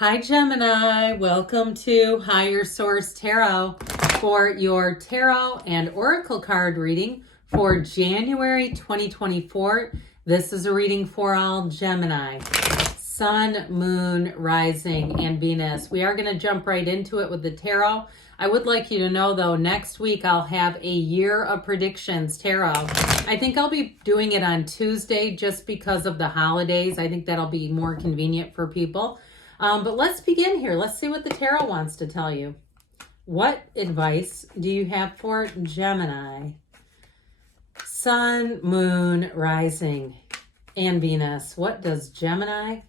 Hi Gemini, welcome to Higher Source Tarot for your tarot and oracle card reading for January 2024. This is a reading for all Gemini, Sun, Moon, Rising, and Venus. We are going to jump right into it with the tarot. I would like you to know though, next week I'll have a year of predictions tarot. I think I'll be doing it on Tuesday just because of the holidays. I think that'll be more convenient for people. But let's begin here. Let's see what the tarot wants to tell you. What advice do you have for Gemini? Sun, Moon, Rising, and Venus. What does Gemini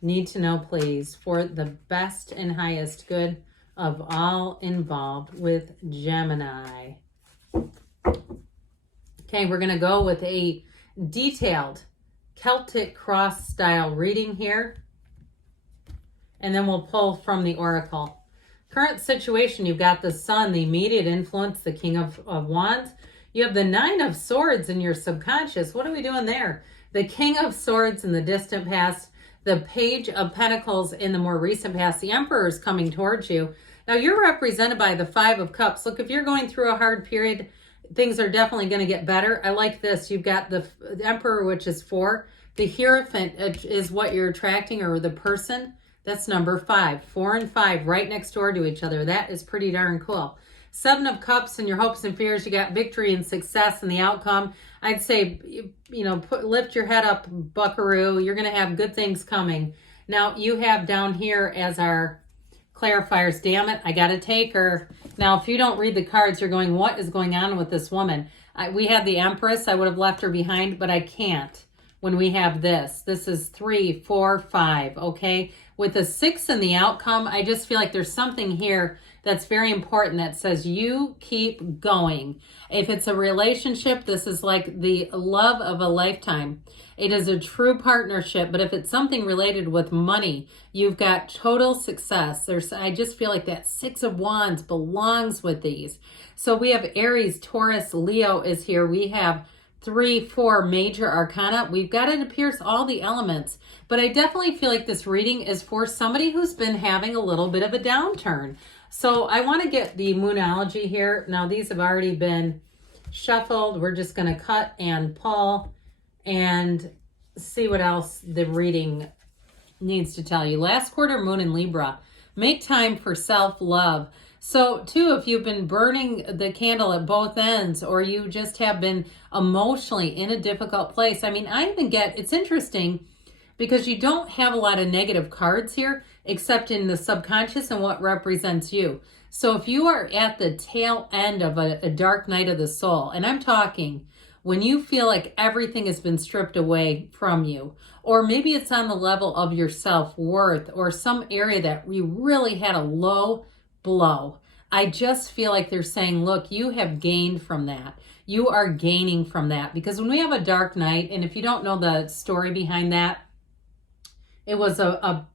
need to know, please, for the best and highest good of all involved with Gemini? Okay, we're going to go with a detailed Celtic cross style reading here. And then we'll pull from the oracle. Current situation, you've got the Sun, the immediate influence, the King of Wands. You have the Nine of Swords in your subconscious. What are we doing there? The King of Swords in the distant past, the Page of Pentacles in the more recent past. The Emperor is coming towards you. Now, you're represented by the Five of Cups. Look, if you're going through a hard period, things are definitely going to get better. I like this. You've got the Emperor, which is 4. The Hierophant is what you're attracting, or the person. That's number 5. 4 and 5 right next door to each other. That is pretty darn cool. 7 of Cups and your hopes and fears. You got victory and success and the outcome. I'd say, lift your head up, buckaroo. You're going to have good things coming. Now, you have down here as our clarifiers. Damn it, I got to take her. Now, if you don't read the cards, you're going, what is going on with this woman? We had the Empress. I would have left her behind, but I can't. When we have this is 3, 4, 5, okay? With the 6 and the outcome, I just feel like there's something here that's very important that says you keep going. If it's a relationship, this is like the love of a lifetime. It is a true partnership, but if it's something related with money, you've got total success. I just feel like that 6 of Wands belongs with these. So we have Aries, Taurus, Leo is here. We have 3, 4 major arcana. We've got, it appears, all the elements, but I definitely feel like this reading is for somebody who's been having a little bit of a downturn. So I want to get the Moonology here. Now these have already been shuffled. We're just going to cut and pull and see what else the reading needs to tell you. Last quarter, Moon in Libra. Make time for self-love. So, too, if you've been burning the candle at both ends, or you just have been emotionally in a difficult place. I mean, I even get, it's interesting because you don't have a lot of negative cards here, except in the subconscious and what represents you. So if you are at the tail end of a dark night of the soul, and I'm talking when you feel like everything has been stripped away from you, or maybe it's on the level of your self-worth or some area that you really had a low blow. I just feel like they're saying, look, you have gained from that. You are gaining from that. Because when we have a dark night, and if you don't know the story behind that, it was a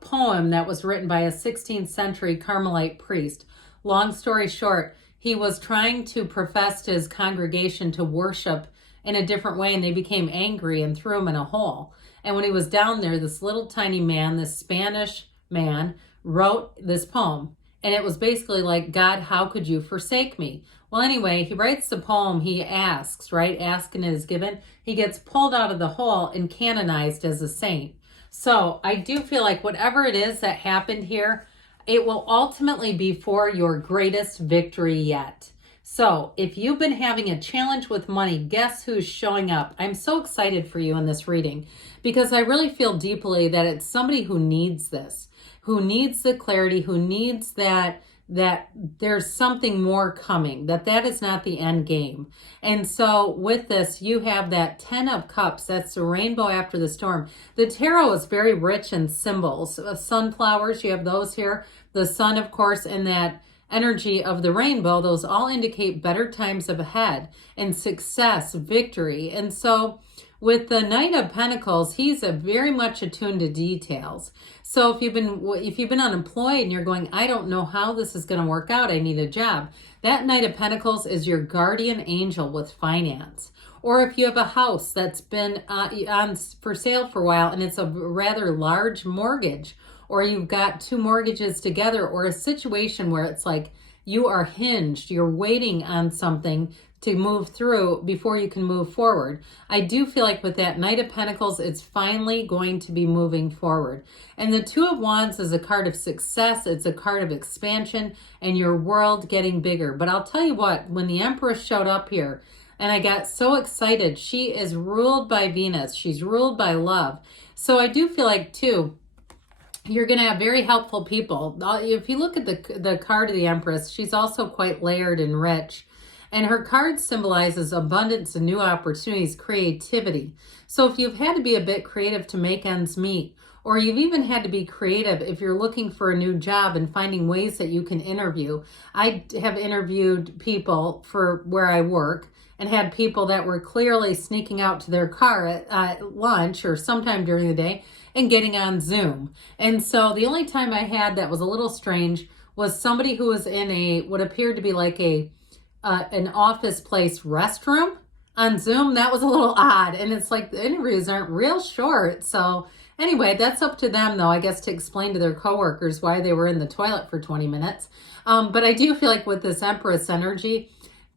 poem that was written by a 16th century Carmelite priest. Long story short, he was trying to profess to his congregation to worship in a different way, and they became angry and threw him in a hole. And when he was down there, this little tiny man, this Spanish man, wrote this poem. And it was basically like, God, how could you forsake me? Well, anyway, he writes the poem, he asks, right? Ask and it is given. He gets pulled out of the hole and canonized as a saint. So I do feel like whatever it is that happened here, it will ultimately be for your greatest victory yet. So if you've been having a challenge with money, guess who's showing up? I'm so excited for you in this reading because I really feel deeply that it's somebody who needs this, who needs the clarity, who needs that there's something more coming, that is not the end game. And so with this, you have that 10 of Cups. That's the rainbow after the storm. The tarot is very rich in symbols. Sunflowers, you have those here. The sun, of course, and that energy of the rainbow, those all indicate better times ahead and success, victory. And so with the Knight of Pentacles, he's very much attuned to details. So if you've been unemployed and you're going, I don't know how this is going to work out, I need a job. That Knight of Pentacles is your guardian angel with finance. Or if you have a house that's been on for sale for a while and it's a rather large mortgage, or you've got two mortgages together, or a situation where it's like you are hinged, you're waiting on something to move through before you can move forward. I do feel like with that Knight of Pentacles, it's finally going to be moving forward. And the Two of Wands is a card of success. It's a card of expansion and your world getting bigger. But I'll tell you what, when the Empress showed up here, and I got so excited, she is ruled by Venus. She's ruled by love. So I do feel like, too, you're going to have very helpful people. If you look at the card of the Empress, she's also quite layered and rich. And her card symbolizes abundance and new opportunities, creativity. So if you've had to be a bit creative to make ends meet, or you've even had to be creative if you're looking for a new job and finding ways that you can interview. I have interviewed people for where I work and had people that were clearly sneaking out to their car at lunch or sometime during the day and getting on Zoom. And so the only time I had that was a little strange was somebody who was in what appeared to be like an office place restroom on Zoom. That was a little odd. And it's like the interviews aren't real short. So anyway, that's up to them though, I guess, to explain to their coworkers why they were in the toilet for 20 minutes. But I do feel like with this Empress energy,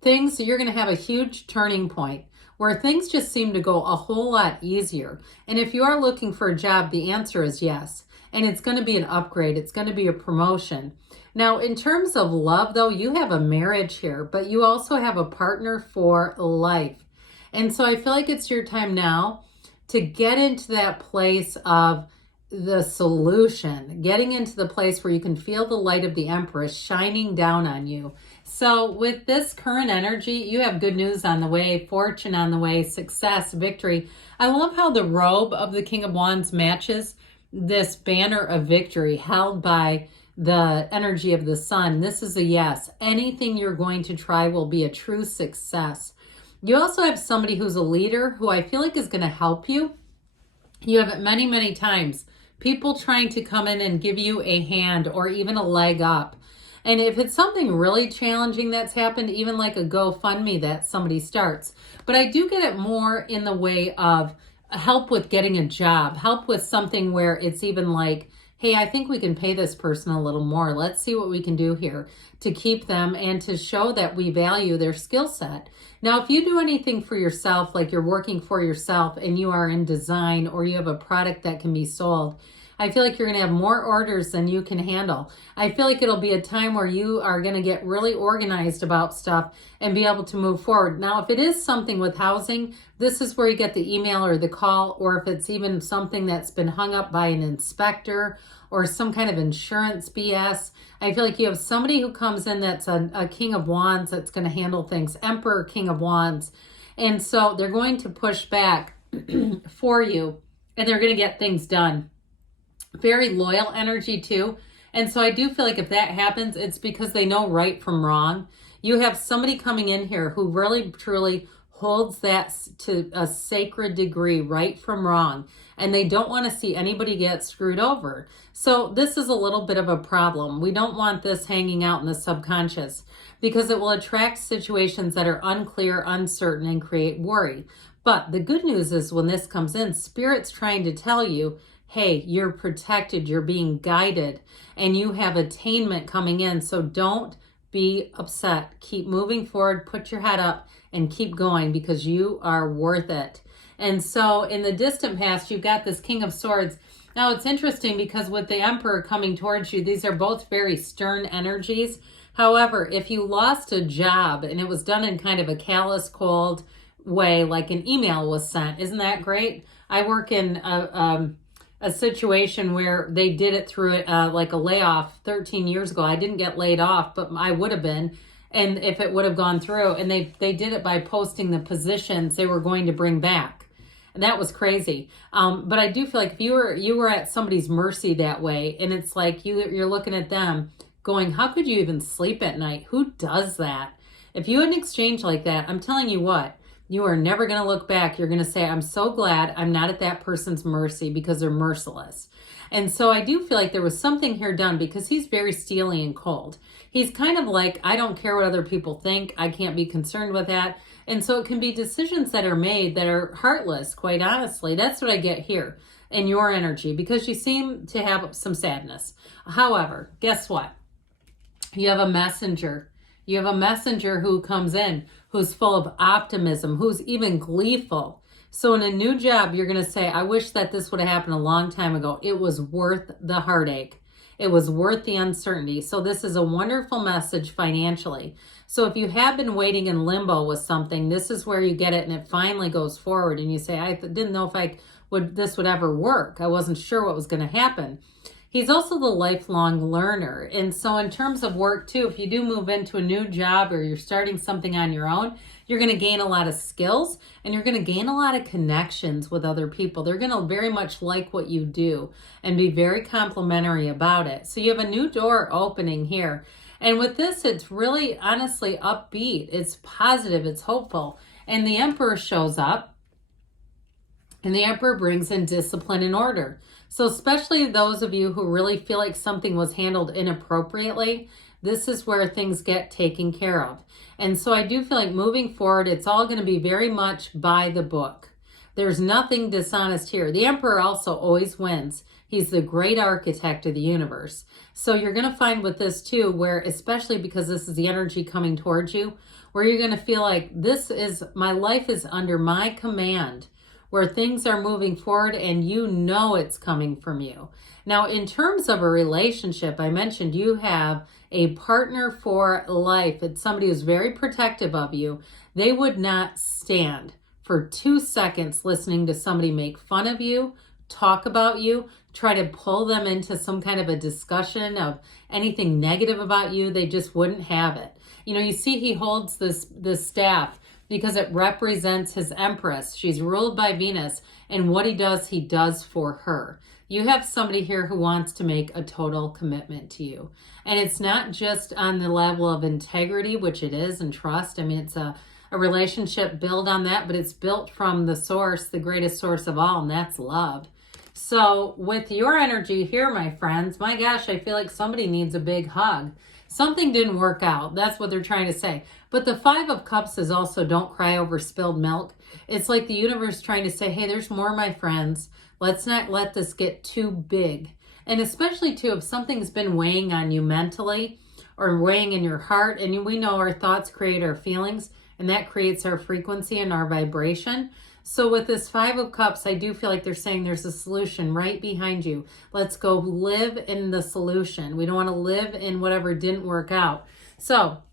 you're going to have a huge turning point where things just seem to go a whole lot easier. And if you are looking for a job, the answer is yes. And it's going to be an upgrade. It's going to be a promotion. Now, in terms of love, though, you have a marriage here, but you also have a partner for life. And so I feel like it's your time now to get into that place of the solution, getting into the place where you can feel the light of the Empress shining down on you. So with this current energy, you have good news on the way, fortune on the way, success, victory. I love how the robe of the King of Wands matches this banner of victory held by the energy of the sun. This is a yes. Anything you're going to try will be a true success. You also have somebody who's a leader who I feel like is going to help you. You have it many, many times. People trying to come in and give you a hand or even a leg up. And if it's something really challenging that's happened, even like a GoFundMe that somebody starts. But I do get it more in the way of help with getting a job, help with something where it's even like, hey, I think we can pay this person a little more. Let's see what we can do here to keep them and to show that we value their skill set. Now, if you do anything for yourself, like you're working for yourself and you are in design or you have a product that can be sold, I feel like you're going to have more orders than you can handle. I feel like it'll be a time where you are going to get really organized about stuff and be able to move forward. Now, if it is something with housing, this is where you get the email or the call, or if it's even something that's been hung up by an inspector or some kind of insurance BS, I feel like you have somebody who comes in that's a King of Wands that's going to handle things, Emperor, King of Wands. And so they're going to push back for you and they're going to get things done. Very loyal energy too. And so I do feel like if that happens, it's because they know right from wrong. You have somebody coming in here who really truly holds that to a sacred degree, right from wrong. And they don't want to see anybody get screwed over. So this is a little bit of a problem. We don't want this hanging out in the subconscious because it will attract situations that are unclear, uncertain, and create worry. But the good news is when this comes in, Spirit's trying to tell you, hey, you're protected, you're being guided, and you have attainment coming in. So don't be upset. Keep moving forward, put your head up, and keep going because you are worth it. And so in the distant past, you've got this King of Swords. Now, it's interesting because with the Emperor coming towards you, these are both very stern energies. However, if you lost a job and it was done in kind of a callous, cold way, like an email was sent, isn't that great? I work in a situation where they did it through like a layoff 13 years ago. I didn't get laid off, but I would have been, and if it would have gone through. And they did it by posting the positions they were going to bring back. And that was crazy. But I do feel like if you were at somebody's mercy that way, and it's like you're looking at them going, how could you even sleep at night? Who does that? If you had an exchange like that, I'm telling you what, you are never going to look back. You're going to say, I'm so glad I'm not at that person's mercy because they're merciless. And so I do feel like there was something here done because he's very steely and cold. He's kind of like, I don't care what other people think. I can't be concerned with that. And so it can be decisions that are made that are heartless, quite honestly. That's what I get here. in your energy because you seem to have some sadness. However, guess what? You have a messenger. You have a messenger who comes in, who's full of optimism, who's even gleeful. So in a new job, you're going to say, I wish that this would have happened a long time ago. It was worth the heartache. It was worth the uncertainty. So this is a wonderful message financially. So if you have been waiting in limbo with something, this is where you get it and it finally goes forward and you say, I didn't know if this would ever work. I wasn't sure what was going to happen. He's also the lifelong learner. And so in terms of work too, if you do move into a new job or you're starting something on your own, you're going to gain a lot of skills and you're going to gain a lot of connections with other people. They're going to very much like what you do and be very complimentary about it. So you have a new door opening here. And with this, it's really honestly upbeat. It's positive. It's hopeful. And the Emperor shows up and the Emperor brings in discipline and order. So especially those of you who really feel like something was handled inappropriately, this is where things get taken care of. And so I do feel like moving forward, it's all going to be very much by the book. There's nothing dishonest here. The Emperor also always wins. He's the great architect of the universe. So you're going to find with this too, where especially because this is the energy coming towards you, where you're going to feel like my life is under my command, where things are moving forward and you know it's coming from you. Now, in terms of a relationship, I mentioned you have a partner for life. It's somebody who's very protective of you. They would not stand for 2 seconds listening to somebody make fun of you, talk about you, try to pull them into some kind of a discussion of anything negative about you. They just wouldn't have it. You know, you see he holds this staff because it represents his Empress. She's ruled by Venus, and what he does for her. You have somebody here who wants to make a total commitment to you. And it's not just on the level of integrity, which it is, and trust. I mean, it's a relationship built on that, but it's built from the source, the greatest source of all, and that's love. So with your energy here, my friends, my gosh, I feel like somebody needs a big hug. Something didn't work out. That's what they're trying to say. But the 5 of Cups is also don't cry over spilled milk. It's like the universe trying to say, hey, there's more, my friends. Let's not let this get too big. And especially too, if something's been weighing on you mentally or weighing in your heart, and we know our thoughts create our feelings, and that creates our frequency and our vibration. So with this 5 of Cups, I do feel like they're saying there's a solution right behind you. Let's go live in the solution. We don't want to live in whatever didn't work out. So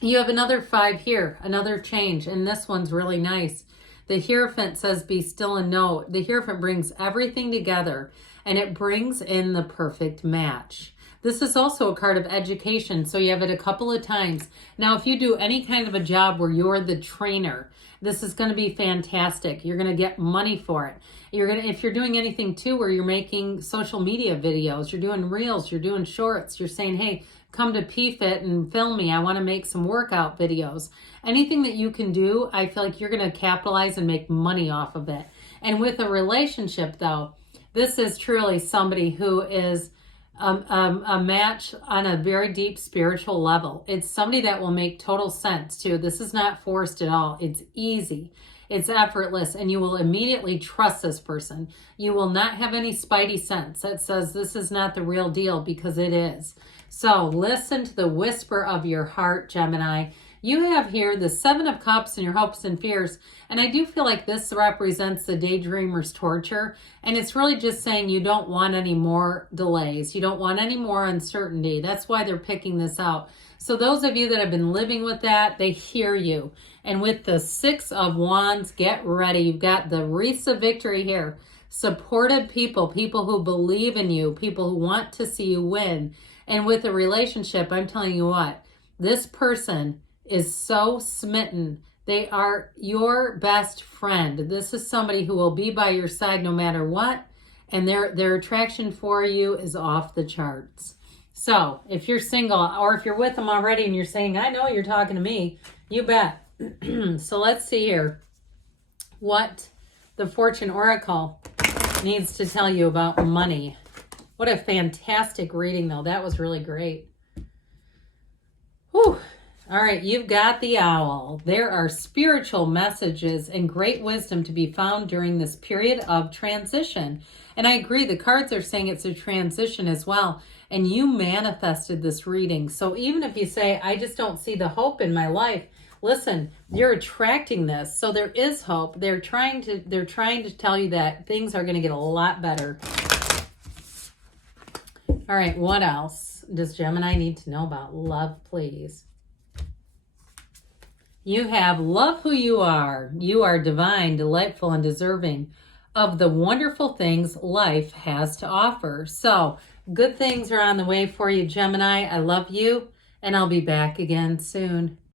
you have another 5 here, another change, and this one's really nice. The Hierophant says, be still and know. The Hierophant brings everything together, and it brings in the perfect match. This is also a card of education, so you have it a couple of times. Now, if you do any kind of a job where you're the trainer, this is going to be fantastic. You're going to get money for it. If you're doing anything too where you're making social media videos, you're doing reels, you're doing shorts, you're saying, hey, come to PFIT and film me. I want to make some workout videos. Anything that you can do, I feel like you're going to capitalize and make money off of it. And with a relationship, though, this is truly somebody who is a match on a very deep spiritual level. It's somebody that will make total sense too. This is not forced at all. It's easy. It's effortless, and you will immediately trust this person. You will not have any spidey sense that says this is not the real deal, because it is. So listen to the whisper of your heart, Gemini. You have here the 7 of Cups and your hopes and fears. And I do feel like this represents the daydreamer's torture. And it's really just saying you don't want any more delays. You don't want any more uncertainty. That's why they're picking this out. So those of you that have been living with that, they hear you. And with the 6 of Wands, get ready. You've got the wreaths of victory here. Supportive people, people who believe in you, people who want to see you win. And with a relationship, I'm telling you what, this person is so smitten. They are your best friend. This is somebody who will be by your side no matter what. And their attraction for you is off the charts. So if you're single, or if you're with them already and you're saying, I know you're talking to me, you bet. So let's see here what the Fortune Oracle needs to tell you about money. What a fantastic reading, though. That was really great. Whew. All right, you've got the owl. There are spiritual messages and great wisdom to be found during this period of transition. And I agree, the cards are saying it's a transition as well. And you manifested this reading. So even if you say, I just don't see the hope in my life, listen, you're attracting this. So there is hope. They're trying to tell you that things are going to get a lot better. All right, what else does Gemini need to know about love, please? You have love who you are. You are divine, delightful, and deserving of the wonderful things life has to offer. So good things are on the way for you, Gemini. I love you, and I'll be back again soon.